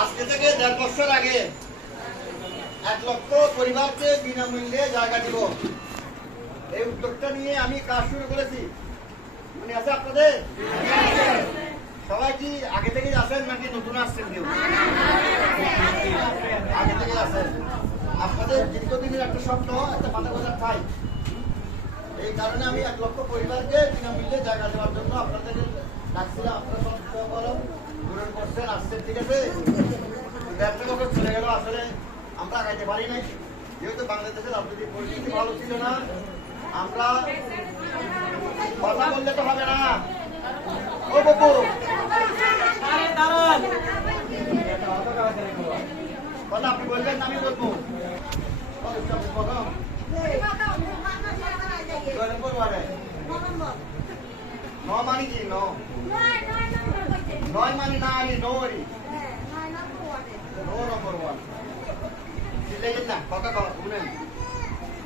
আজকে থেকে ১.৫ বছর আগে ১ লক্ষ পরিবারকে বিনামূল্যে জায়গা দিব। এই উদ্যোগটা নিয়ে আমি কাজ শুরু করেছি। মনে আছে আপনাদের? সবাই কি আগে থেকেই আসেন নাকি নতুন আসছেন? কেউ আগে থেকে আসেন। আপনাদের দীর্ঘদিনের একটা স্বপ্ন, একটা পাতা গোজার ঠাই। এই কারণে আমি ১ লক্ষ পরিবারকে বিনামূল্যে জায়গা দেওয়ার জন্য আপনাদের ডাকছিলাম। আপনারা সব পূরণ করছেন, আসছেন, ঠিক আছে? ১.৫ বছর চলে গেল, আসলে আমরা আগাইতে পারি নাই। যেহেতু বাংলাদেশের রাজনৈতিক পরিস্থিতি ভালো ছিল না, আমরা কথা বললে তো হবে না। ও বাবু, কথা আপনি বলবেন, আমি বলবো। মানে কি নয় মানে না, আমি নো নম্বর 1 না। কথা শুনেন,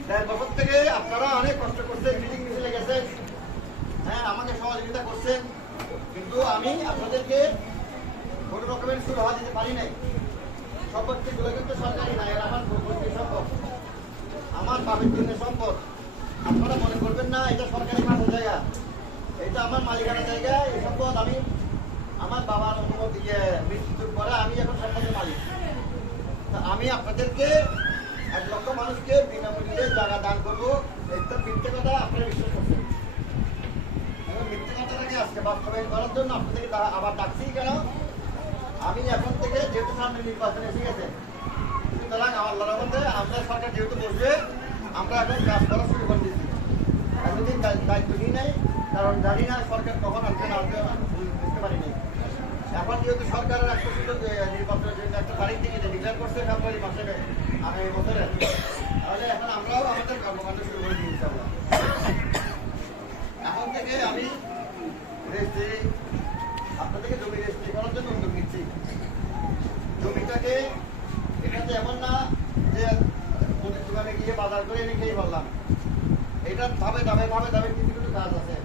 ১.৫ বছর থেকে আপনারা অনেক কষ্ট করছেন, মিটিং মিছিলে গেছেন, হ্যাঁ, আমাকে সহযোগিতা করছেন, কিন্তু আমি আপনাদেরকে কোনো রকমের সুরাহা দিতে পারি নাই। সম্পত্তিগুলো কিন্তু সরকারি নাই, আমার সম্পদ, আমার বাপের জন্য সম্পদ। আপনারা মনে করবেন না এটা সরকারি খাসের জায়গা, এটা আমার মালিকানা জায়গা। এই সম্পদ আমি আমার বাবার অনুমতি মৃত্যুর পরে আমি এখন সম্পদের মালিক। আমি আপনাদেরকে ১ লক্ষ মানুষকে বিনামূল্যে জায়গা দান করবো। একটা মিথ্যে কথা আপনারা বিশ্বাস করছেন। মিথ্যে কথাটাকে আজকে বাস্তবায়ন করার জন্য আপনাদেরকে আবার ডাকছি। কেন? আমি এখন থেকে যেহেতু সামনে নির্বাচন এসে গেছে, সুতরাং আল্লাহর রহমতে আমরা সরকার যেহেতু বসবে, আমরা এখন কাজ করা শুরু করে দিচ্ছি। এতদিন দায়িত্ব নিই নাই, কারণ জানি না সরকার কখন আসবে না আসবে, বুঝতে পারিনি। এখন যেহেতু সরকারের একটা সুযোগ নির্বাচনের জন্য একটা তারিখ থেকে ডিক্লেয়ার করছে ফেব্রুয়ারি মাসে আগামী বছরে, তাহলে এখন আমরাও আমাদের কর্মকাণ্ড শুরু করে দিয়েছি। এখন থেকে আমি রেজিস্ট্রি আপনাদেরকে জমি রেজিস্ট্রি করার জন্য উদ্যোগ নিচ্ছি। জমিটাকে এটাতে এমন না যে মুদির দোকানে গিয়ে বাজার করে এনে খেয়ে বললাম। এটা ধাপে কিছু কিছু কাজ আছে।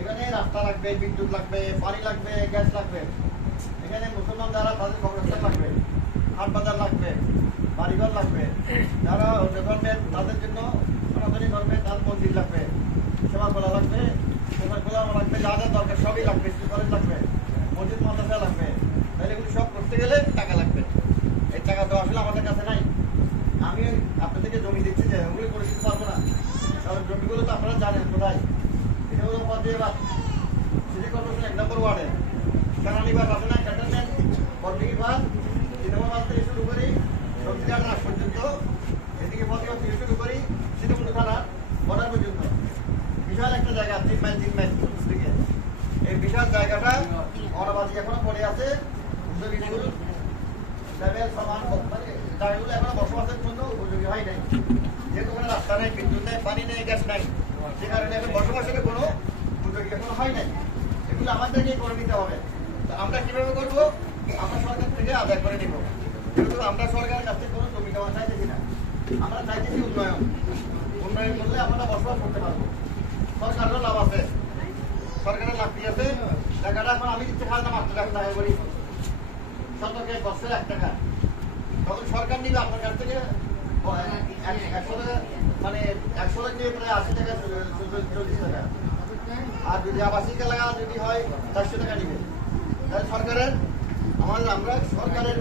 এখানে রাস্তা লাগবে, বিদ্যুৎ লাগবে, পানি লাগবে, গ্যাস লাগবে। এখানে মুসলমান যারা তাদের কবরস্থান লাগবে, হাট বাজার লাগবে, বাড়িঘর লাগবে। যারা অন্য ধর্মের তাদের জন্য সনাতনী ধর্মের তার মন্দির লাগবে, সেবা খোলা লাগবে, সেবা খোলা লাগবে, যা যা দরকার সবই লাগবে। স্কুল কলেজ লাগবে, মসজিদ মাদ্রাসা লাগবে। তাহলে এগুলো সব করতে গেলে টাকা লাগবে। এই টাকা তো আসলে আমাদের কাছে নাই। আমি আপনাদেরকে জমি দিচ্ছি যে ওগুলো করে দিতে পারবো না, কারণ জমিগুলো তো আপনারা জানেন কোথায়। এটা হলো পদ্মীবাদ সিটি কর্পোরেশন ১ নম্বর ওয়ার্ডে কেরানীবাদ আছে না, ক্যান্টনমেন্ট, পদ্মীবাদ, সিনেমাবাদ থেকে শুরু করি সবজিঘাট রাস পর্যন্ত, এদিকে পদ্মীবাদ থেকে শুরু করি সীতাকুণ্ড থানার বর্ডার পর্যন্ত। বিশাল একটা জায়গা, ৩ মাইল দিকে। এই বিশাল জায়গাটা অনাবাদি এখনো পড়ে আছে। জায়গাগুলো এখনো বসবাসের জন্য উপযোগী হয় নাই, যেহেতু কোনো রাস্তা নেই, বিদ্যুৎ নেই, পানি নেই, গ্যাস নাই। সে কারণে এখন বসবাসের কোনো উপযোগী এখনো হয় নাই। এগুলো আমাদেরকেই করে নিতে হবে। তো আমরা কিভাবে করবো? আমরা সরকার থেকে আদায় করে নিব। যেহেতু আমরা সরকারের কাছ থেকে কোনো জমি দেওয়া চাইতেছি না, আমরা চাইতেছি উন্নয়ন। উন্নয়ন করলে আমরা বসবাস করতে পারবো। সরকারেরও লাভ আছে, সরকারের লাভ কি আছে? টাকাটা এখন আমি দিচ্ছি খাজনা মাত্র ১ টাকা করি, শতকে বছরে ১ টাকা। তখন সরকার নিবে আপনার কাছ থেকে ১০০ লাখ নিয়ে প্রায় ৮০ টাকা ৪০ টাকা। আর যদি আবাসিক এলাকা যদি হয় ৪০০ টাকা নিবে। তাহলে সরকারের আমরা সরকারের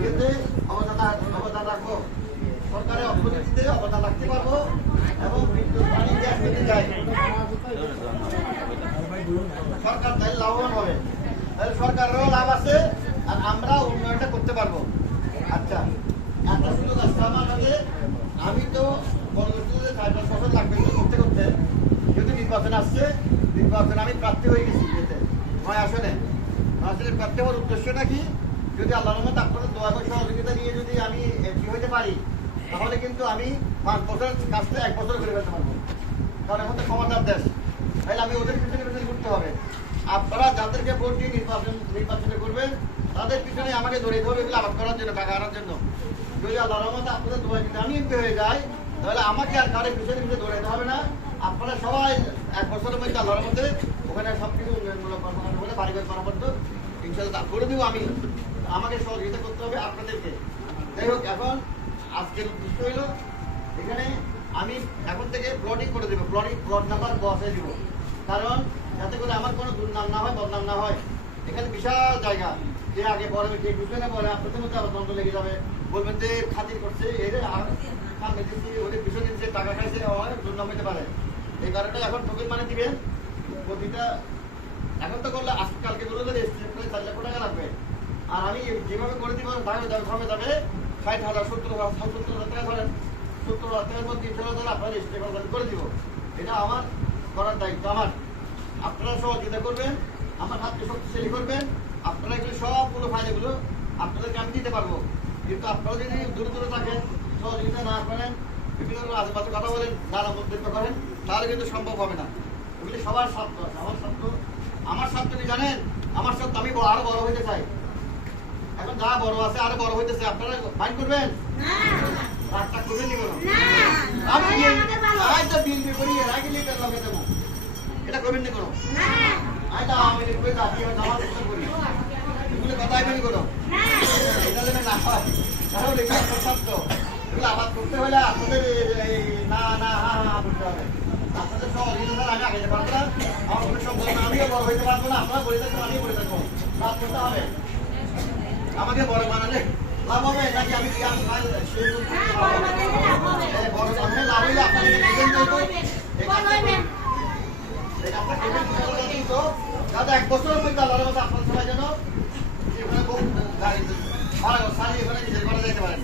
ইয়েতে অবদান রাখবো, সরকারের অর্থনীতিতে অবদান রাখতে পারবো, এবং বিদ্যুৎ পানি গ্যাস যদি যায় সরকার তাই লাভবান হবে। তাহলে সরকারেরও লাভ আছে, আর আমরা উন্নয়নটা করতে পারবো। আচ্ছা, একটা সুযোগ আসছে আমার কাছে। আমি তো পরবর্তীতে ৪-৫ বছর লাগবে করতে করতে, যেহেতু নির্বাচন আসছে, নির্বাচন আমি প্রার্থী হয়ে গেছি। যেতে ৯ আসনে প্রার্থী হওয়ার উদ্দেশ্যটা কি? যদি আল্লাহর রহমতে আপনাদের দোয়া করে সহযোগিতা নিয়ে যদি আমি এমপি হইতে পারি, তাহলে কিন্তু আমি ৫ বছরের কাজটা ১ বছর করে ফেলতে পারবো। কারণ এখন তো ক্ষমতার দেশ, তাহলে আমি ওদের পিছনে ঘুরতে হবে। আপনারা যাদেরকে ভোট দিয়ে নির্বাচনে করবেন তাদের পিছনে আমাকে দৌড়াইতে হবে এগুলো আবাদ করার জন্য, টাকা আনার জন্য। যদি আল্লাহর রহমতে আপনাদের দোয়া যদি আমি এমপি হয়ে যাই, তাহলে আমাকে আর কারোর পিছনে পিছনে দৌড়াইতে হবে না। আপনারা সবাই 1 বছরের মধ্যে আল্লাহর মধ্যে ওখানে সব কিছু উন্নয়নমূলক কর্মকাণ্ড করে বাড়িঘর করাবদ্ধ ইনশাআল্লাহ করে দিব আমি। আমাকে সহযোগিতা করতে হবে আপনাদেরকে। যাই হোক, এখন আজকের উদ্দেশ্য হইল এখানে আমি এখন থেকে প্লটিং করে দেবো, প্লট নাম্বার বসে দিব, কারণ যাতে করে আমার কোনো দুর্নাম না হয়, বদনাম না হয়। এখানে বিশাল জায়গা, যে আগে বলে যে বুঝবে না বলে আপনাদের মধ্যে আবার দ্বন্দ্ব লেগে যাবে, বলবেন যে খাতির করছে এর সামনে দিচ্ছি ওদের পিছনে দিচ্ছে টাকা খাইছে, দুর্নাম হইতে পারে। এই কারণে এখন টোকেন মানে দিবেন প্রতিটা। এখন তো করলে আজকালকে গুলো করে 4 লক্ষ টাকা লাগবে, আর আমি যেভাবে করে দিব ভাবে যাবে 60,000 70,000 টাকা ধরেন, 70,000 টাকার মধ্যে 30,000 আপনার রেজিস্ট্রেশন করে দিব। এটা আমার করার দায়িত্ব আমার। আপনারা সহযোগিতা করবেন, আমার হাতকে শক্তিশালী করবেন। আপনারা এগুলো সবগুলো ফায়দাগুলো আপনাদেরকে আমি দিতে পারবো, কিন্তু আপনারা যদি দূরে দূরে থাকেন, সহযোগিতা না করেন, বিভিন্ন আশেপাশে কথা বলেন, নানা মন্তব্য করেন, তাহলে কিন্তু সম্ভব হবে না। এগুলি সবার স্বার্থ আছে। আমার স্বার্থ কি জানেন? আমার স্বার্থ আমি আরো বড় হইতে চাই। এখন যা বড় আছে আরো বড় হইতেছে, আপনারা ফাইন করবেন, রাগটা করবেন নি কোনো? আমি বিএনপি করি, এর আগে লিটার লগে দেবো, এটা করবেন নি কোনো? আইটা আমি করে জাতীয় জামাত করি, এগুলো কথা আইবেনি কোনো? এটা যেন না হয়, কারণ এটা স্বার্থ। এগুলো আবাদ করতে হলে আপনাদের না না হা হা করতে হবে। আপনাদের সহযোগিতা আমি আগে যেতে পারবো না, আমার কোনো সম্ভব না। আমিও বড় হইতে পারবো না, আপনারা বলে থাকবেন, আমিও বলে থাকবো। লাভ করতে হবে, আমাকে বড় বানালে লাভ হবে নাকি? আমি বড় বানালে লাভ হইলে আপনাদের দাদা 1 বছরের মধ্যে আল্লাহর মধ্যে আপনার সবাই যেন এখানে নিজের করা যেতে পারেন।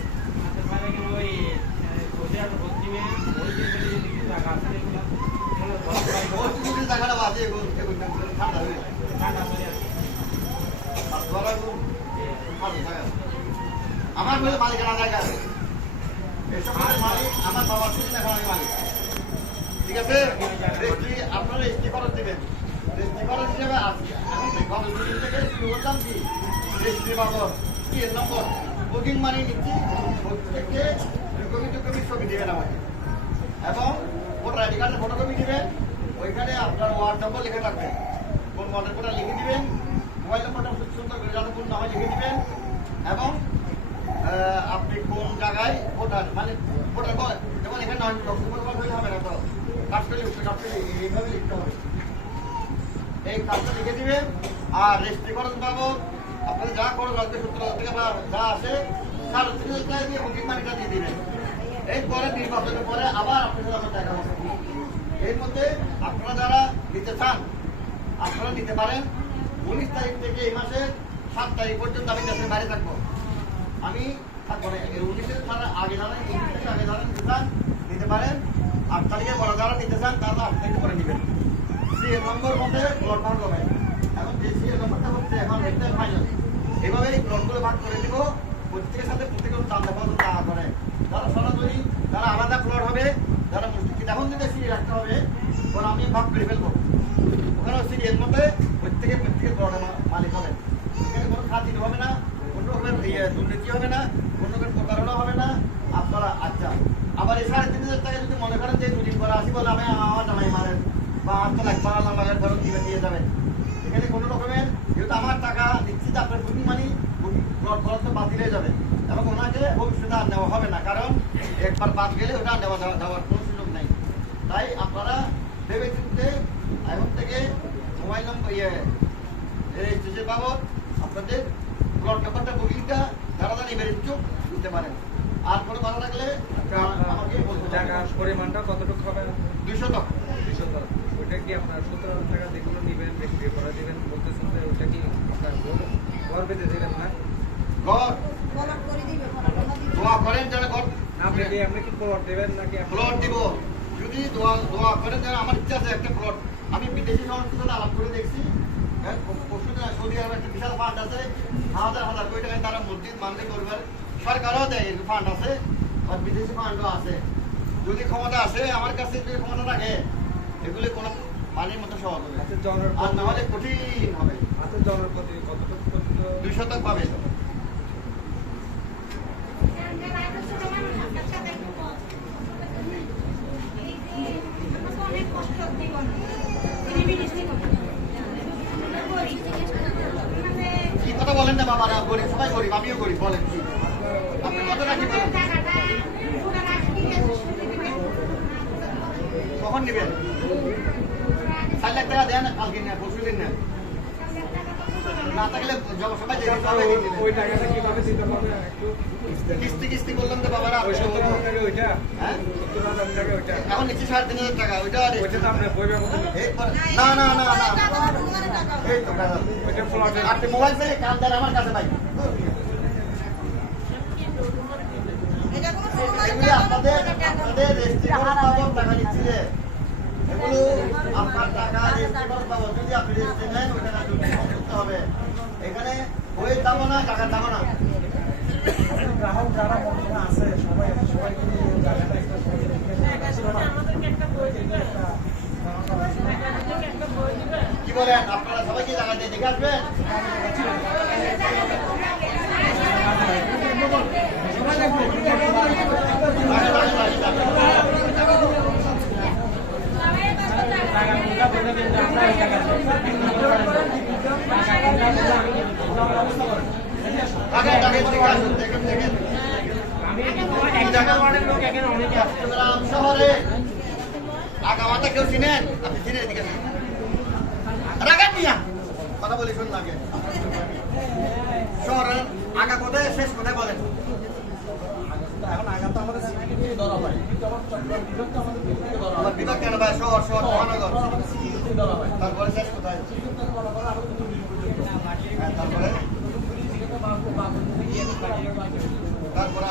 জায়গাটা বাজে ঠান্ডা হয়ে আমার বলে মালিকানা জায়গা, এসব মালিক আমার বাবার শুনে এখন আমি মালিক। ঠিক আছে, রেজিস্ট্রি আপনারা রেজিস্ট্রি খরচ দেবেন। রেজিস্ট্রি খরচ হিসেবে এখন থেকে শুরু করলাম কি রেজিস্ট্রি বাবদ কি নম্বর বুকিং মানি নিচ্ছি, প্রত্যেককে 2 কপি ছবি দেবেন আমাকে, এবং ভোটার আইডি কার্ডের ফটোকপি দেবেন। ওইখানে আপনার ওয়ার্ড নম্বর লিখে রাখবেন, কোন ওয়ার্ডের কোটা লিখে দিবেন, মোবাইল নম্বরটা সুন্দর করে যতক্ষণ নামে লিখে দিবেন, এবং আপনি কোন জায়গায় ভোটার মানে ভোটার যেমন এখানে হইলে হবে না, তো কাজটা এইভাবে লিখতে হবে। এই কাজটা লিখে দিবেন। আর রেজিস্ট্রি খরচ পাবো আপনাদের যা খরচ আসবে 70,000 টাকা বা যা আসে 30,000 টাকা দিয়ে বুকিং মানিটা দিয়ে দিবেন। এরপরে নির্বাচনের পরে আবার আপনাদের আমার টাকা হবে। এর মধ্যে আপনারা যারা নিতে চান আপনারা নিতে পারেন। 19 তারিখ থেকে এই মাসের 7 তারিখ পর্যন্ত আমি দেশের বাইরে থাকবো। আমি থাকবো না। 19-এর আগে যারা 19 থেকে আগে যারা নিতে চান নিতে পারেন। 8 তারিখে বড় যারা নিতে চান তারা 8 তারিখে করে নেবেন। সিএ নম্বর মধ্যে প্লট ভাগ হবে। এখন যে সিএ নম্বরটা হচ্ছে এখন একটা ফাইনাল। এভাবে এই প্লটগুলো ভাগ করে দিব। প্রত্যেকের সাথে প্রত্যেকের দাম দেখা টাকা করে। যারা সরাসরি যারা আলাদা প্লট হবে, যারা মুসলিম এখন যদি সিএ রাখতে হবে, তখন আমি ভাগ করে ফেলবো। ওখানে সিএর মধ্যে প্রত্যেকের প্লটের মালিক হবে। এখানে কোনো খাতির হবে না, কোনো রকমের দুর্নীতি হবে না, কোনো রকমের প্রতারণা হবে না। আপনারা আচ্ছা আবার এই 3,500 টাকা যদি মনে করেন যে 2 দিন পরে আসি বলে আমি আমার জামাই মারেন বা আপনার 1 পাড়া লাগার ধরুন দিয়ে যাবেন, এখানে কোনো রকমের যেহেতু আমার টাকা নিশ্চিত আপনার বুকিং মানি প্লট খরচ তো বাতিল হয়ে যাবে এবং ওনাকে ভবিষ্যতে আর নেওয়া হবে না, কারণ একবার বাদ গেলে ওটা দেওয়ার কোনো সুযোগ নেই। তাই আপনারা ভেবে চিনতে এখন থেকে মোবাইল নম্বর রেজিস্ট্রেশন বাবদ আপনাদের প্লট নাম্বারটা বুকিংটা যারা জানি এবার ইচ্ছুক দিতে পারেন। আর কোনো ভালো লাগলে আমাকে বলতে টাকার পরিমাণটা কতটুকু হবে? 200 টাকা। 200 টাকা। ওইটা কি আপনার 17,000 টাকা যেগুলো নেবেন বিক্রি করে দেবেন বলতেছেন যে ওইটা কি আপনার ঘর বেঁধে দেবেন না? ঘর দোয়া করেন যারা ঘর আপনি কি প্লট দেবেন নাকি প্লট দিব? যদি দোয়া করেন যারা আমার ইচ্ছা আছে একটা প্লট। আমি বিদেশি সংস্থার সাথে আলাপ করে দেখছি, সৌদি আরবে একটা বিশাল ফান্ড আছে, হাজার কোটি টাকায় তারা মসজিদ মানতে করবে। সরকারও দেয় ফান্ড আছে, আর বিদেশি ফান্ডও আছে। যদি ক্ষমতা আসে আমার কাছে, যদি ক্ষমতা থাকে এগুলি কোনো পানির মতো সহজ হবে, আর না হলে কঠিন হবে। জনের প্রতি কতটুকু 200 পাবেন। কি কথা বলেন না বাবারা, গরিব সবাই গরিব, আমিও গরিব, বলেন কি আপনি কতটা কি বলেন? কখন নেবেন? 4 লাখ টাকা দেন, কালকে না পরশু দিন না, না থাকলে সবাই ওই টাকাটা কিভাবে দিতে হবে একটু কিস্তি বললাম তো বাবারা। ওই 70,000 টাকা ওইটা, হ্যাঁ 70,000 টাকা ওইটা, এখন নিচ্ছি 3,500 টাকা, ওইটা ওইটা তো আমরা বই ব্যবহার করি। না না না না এই তো টাকা ওইটা প্লটে আপনি মোবাইল থেকে কাম দেন আমার কাছে ভাই। এগুলি আপনাদের রেজিস্ট্রি বাবদ টাকা নিচ্ছি যে, এগুলো আপনার টাকা রেজিস্ট্রি বাবদ, যদি আপনি রেজিস্ট্রি নেন ওই টাকা করতে হবে। এখানে বইয়ের দামও না, টাকার দামও না। গ্রাহক যারা বর্তমানে আছে সবাইকে নিয়ে জায়গাটা একটা কি বলেন আপনারা সবাই কি জায়গা দিয়ে দেখে আসবেন? চট্টগ্রাম শহরে আগামাতা কেউ চিনেন? আপনি চিনেন? এদিকে রাগান মিয়া, কথা বলি শুনুন আগে। শহরের আগা কোথায় শেষ কোথায় বলেন? এখন আঘাত আমাদের সিটিতে ধরা হয়, কিন্তু আমার চট্টগ্রাম বিভাগ তো আমাদের বিভাগে ধরা আমার হয়, বিভাগ কেন ভাই? শহর শহর মহানগর, আমাদের সিটিতে ধরা হয়। তারপরে শেষ কোথায়? সিটিতে বলা করে আমাদের দুটো দিন পর্যন্ত। তারপরে তারপরে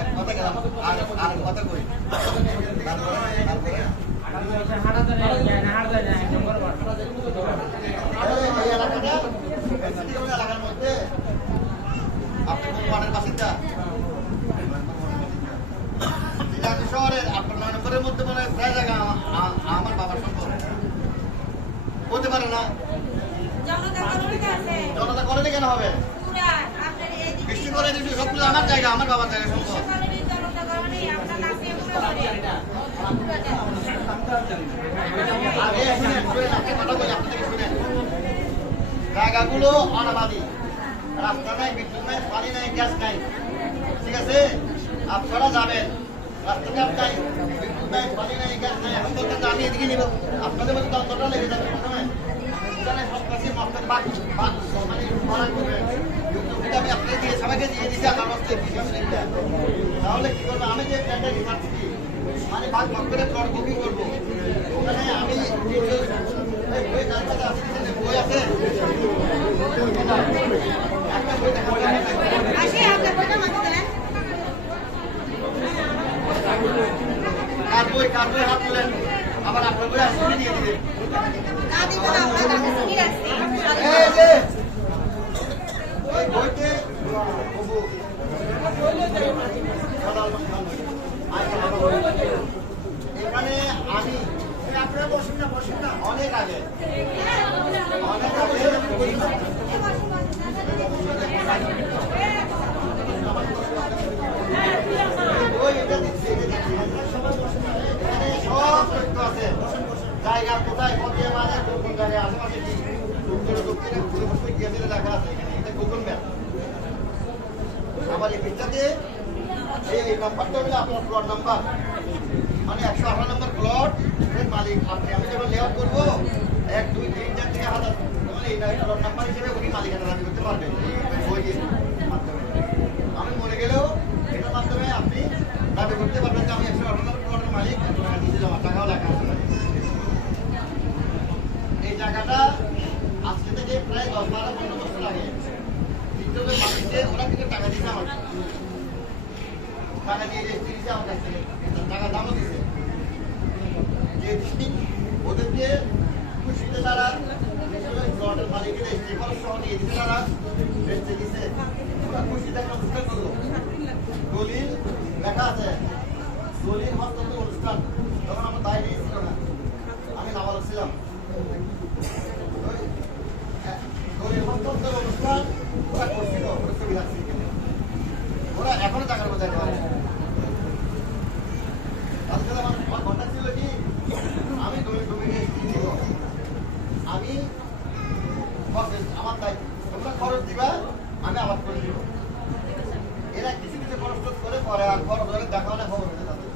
এক কথা গেলাম, আর কথা কই। তারপরে এই এলাকাটা এলাকার মধ্যে আপনি কোন ওয়ার্ডের বাসিন্দা? শহরের আপনার 9 নম্বরের মধ্যে মনে হয় প্রায় জায়গা আমার বাবার সম্পর্ক হতে পারে না। জনতা কলোনি কেন হবে? বৃষ্টি করে দিচ্ছি, সবগুলো আমার জায়গা, আমার বাবার জায়গা সম্পর্ক। আগে শুনেন, আপনি কথা বলি, আপনি থেকে শুনেন। জায়গাগুলো অনাবাদী, রাস্তা নাই, বিদ্যুৎ নাই, পানি নাই, গ্যাস নাই, ঠিক আছে? আপনারা যাবেন, রাস্তাঘাট নাই, বিদ্যুৎ নাই, পানি নাই, গ্যাস নাই, এখন বলতেন আমি এদিকে নিব, আপনাদের মধ্যে দ্বন্দ্বটা লেগে যাবে প্রথমে। সব কাছে মানে মারা করবেন, আমি আপনাকে দিয়ে সবাইকে দিয়ে দিচ্ছি, আমার মধ্যে তাহলে কি করবো? আমি যে প্ল্যানটা দিচ্ছি মানে ভাগ ভাগ করে প্লট বুকিং করবো, ওখানে আমি বই আছে একটা বই কার বই হাত তুলেন, আবার আপনার বই আসলে দিয়ে দিবে। ওই বইতে এখানে আমি আপনারা বসুন না অনেক আগে সব তথ্য আছে, জায়গা কোথায় কত মানে কোন জায়গায় আশেপাশে কি উত্তরে দক্ষিণে পূর্ব পশ্চিমে গিয়েছিল লেখা আছে এখানে, এটা গুগল ম্যাপ। আমার এই পিকচারে এই নাম্বারটা হলো আপনার প্লট নাম্বার, মানে 118 নম্বর প্লট মালিক আপনি। আমি যখন লেআউট করবো 1 2 3 4 থেকে 1000 মানে এইটা প্লট নাম্বার হিসেবে উনি মালিকানা দাবি করতে পারবেন এই বইয়ের মাধ্যমে। আমি মরে গেলেও এটার মাধ্যমে আপনি দাবি করতে পারবেন যে আমি 118 নম্বর প্লটের মালিক, দিয়েছিলাম টাকাও লেখা আছে। এই জায়গাটা আজকে থেকে প্রায় 10-12 বছর আগে দ্বিতীয় মালিককে ওরা কিন্তু টাকা দিয়েছে, আমার টাকা দিয়ে রেজিস্ট্রি দিয়েছে আমার কাছ থেকে, টাকা দামও দিয়েছে। যে ওদেরকে খুশিতে তারা প্লটের মালিকের রেজিস্ট্রি খরচ সহ নিয়ে দিচ্ছে, তারা রেজিস্ট্রি দিচ্ছে, ওরা খুশিতে একটা অনুষ্ঠান করলো, দলিল লেখা আছে, দলিল হস্তান্তর অনুষ্ঠান। তখন আমার দায় ছিল না, আমি নাবালক ছিলাম। দলিল হস্তান্তর অনুষ্ঠান খরচ দিবা, আমি আবাদ করে দিব। এরা কিছু কিছু খরচ টরচ করে পরে আর খরচ হলে দেখা হলে খবর হতে তাদের।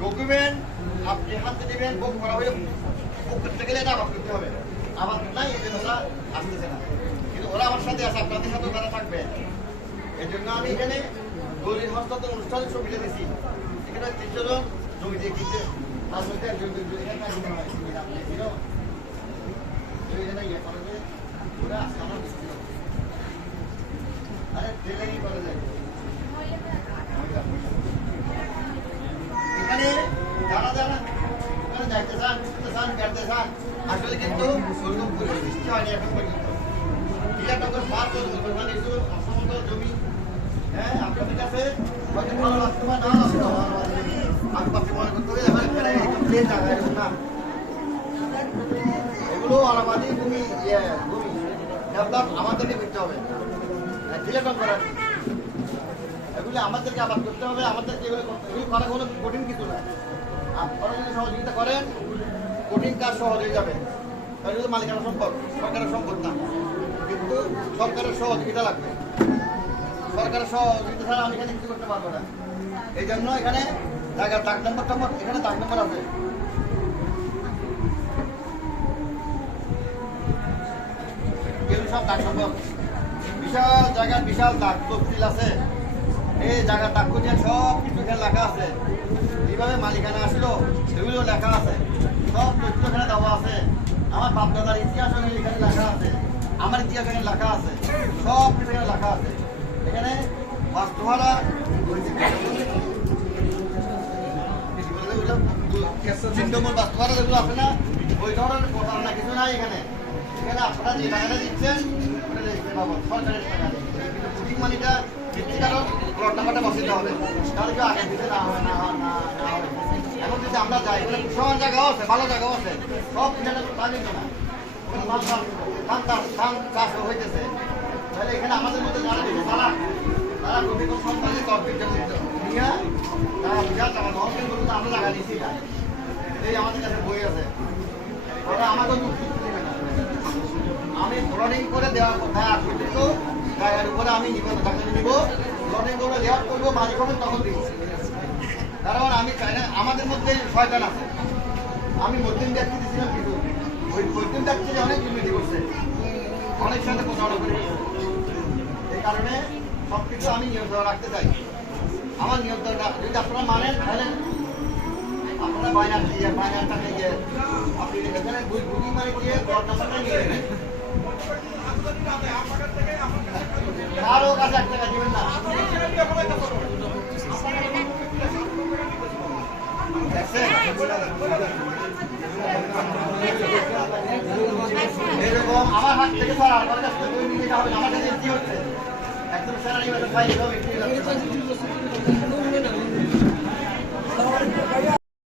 ডকুমেন্ট আপনি হাতে নেবেন, বুক করা হলে বুক করতে গেলে এটা আবাদ করতে হবে। আবাদ নাই এই জন্য ওরা আসতেছে না, কিন্তু ওরা আমার সাথে আছে, আপনাদের সাথেও তারা থাকবে। এই জন্য আমি এখানে দলিল হস্তান্তর অনুষ্ঠানের ছবিটা দিচ্ছি। এখানে ৩০ জন জমি দিয়ে কিনছে, তার মধ্যে একজন এখানে কাজ করা হয়। আপনি এখানেও এখানে ইয়ে করে যে ওরা আজকে আমার বেশি দিল। আরে ট্রেনিং করে যায় এখানে যারা যারা ওখানে যাইতে চান, বুঝতে চান, বেড়তে চান, আসলে কিন্তু ওরকম পরিবেশ সৃষ্টি হয়নি এখন পর্যন্ত। টিকাটকের পাঁচ মানে একটু অসমতল জমি, হ্যাঁ আপনাদের কাছে হয়তো ভালো লাগতে পারে, না লাগতে পারে। আমি পাশে মনে করতে হবে এখানে প্রায় একদম যে জায়গা এরকম না, এগুলো আলামাদি ভূমি ভূমি ডেভেলপ আমাদেরকে করতে হবে, টিকাটক করার এগুলি আমাদেরকে আবাদ করতে হবে, আমাদেরকে এগুলো করা কোনো কঠিন কিছু না। আপনারা যদি সহযোগিতা করেন কঠিন কাজ সহজ হয়ে যাবে। তাহলে কিন্তু মালিকানা সম্পদ, সরকারের সম্পদ না, কিন্তু সরকারের সহযোগিতা লাগবে। সরকারের সহযোগিতা ছাড়া আমি এখানে কিছু করতে পারবো না। এই জন্য এখানে জায়গার দাগ নম্বর এখানে দাগ নম্বর আছে। এগুলো সব দাগ নম্বর, বিশাল জায়গার বিশাল দাগ তফসিল আছে। এই জায়গার দাগ করে সব কিছু এখানে লেখা আছে, কিভাবে মালিকানা আসলো সেগুলো লেখা আছে, সব তথ্য এখানে দেওয়া আছে। আমার বাপদাদার ইতিহাস এখানে লেখা আছে, আমার ইতিহাস এখানে লেখা আছে, সব কিছু এখানে লেখা আছে। এখানে বাস্তবরা চিন্তামূল বাস্তবরা যেগুলো আছে না, ওই ধরনের প্রতারণা কিছু নাই এখানে। এখানে আপনারা যে টাকাটা দিচ্ছেন সরকারের টাকা, কিন্তু বুকিং মানিটা দিচ্ছি কারণ প্লট নাম্বারটা বসিতে হবে, তাহলে কেউ আগে দিতে না হবে না হবে। এখন যদি আমরা যাই ওখানে সমান জায়গাও আছে, ভালো জায়গাও আছে, সব তা নিত না, ধান চাষ হইতেছে। তাহলে এখানে আমাদের মধ্যে যারা দিচ্ছে তারা গভীর সম্পর্কে তরফিক নিয়ে তারা বিশাল টাকা দশ দিন আমরা টাকা নিচ্ছি না। এই আমাদের কাছে বই আছে, ওরা আমাকেও যুক্তি নেবে না। আমি প্লটিং করে দেওয়ার কথা পর্যন্ত জায়গার উপরে আমি টাকা নিব, প্লটিং করে দেওয়ার করবো, মালিক হবে তখন দিব। কারণ আমি চাই না আমাদের মধ্যে শয়তান আছে। আমি মধ্যম ব্যক্তি দিয়েছিলাম কিছু, ওই মধ্যম ব্যক্তি অনেক দুর্নীতি করছে, অনেক সাথে প্রতারণা করে। এই কারণে সবকিছু আমি নিয়ন্ত্রণ রাখতে চাই। আমার নিয়ন্ত্রণটা যদি আপনারা মানেন তাহলে আপনারা বাইনারটা নিয়ে আপনি এখানে বুকিং মানে দিয়ে প্লট নাম্বারটা নিয়ে নেবেন। কারো কাছে 1 টাকা দিবেন না। এরকম আমার হাত থেকে সরা আমার কাছ থেকে বই নিয়ে যাবেন, আমার কাছে কি হচ্ছে একদম সারা নিয়ে ভাই এভাবে